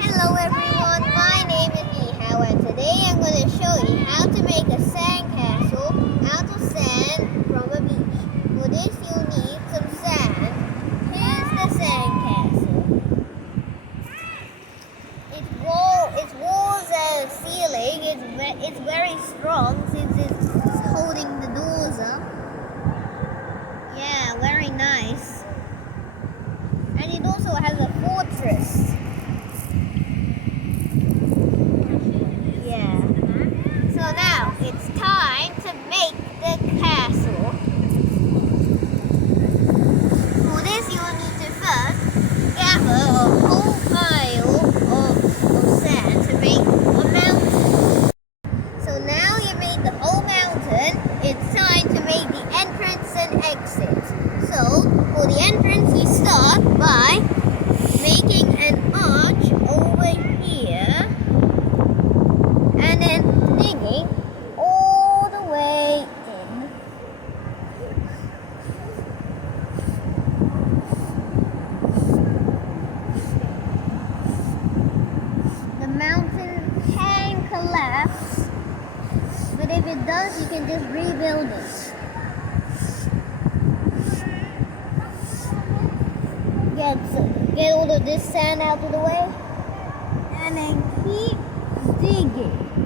Hello everyone, my name is Ihao and today I'm going to show you how to make a sandcastle out of sand from a beach. For this you'll need some sand. Here's the sandcastle. Its walls and ceiling it's very strong since it's holding the doors up. Yeah, very nice. And it also has a fortress. Yeah. So now it's time to make the castle. For this you will need to first gather a whole pile of sand to make a mountain. So now you made the whole mountain, it's time to make the entrance and exit. So for the entrance you start by making an arch over here. And then digging all the way in. The mountain can collapse, but if it does, you can just rebuild it. Get all of this sand out of the way, and then keep digging.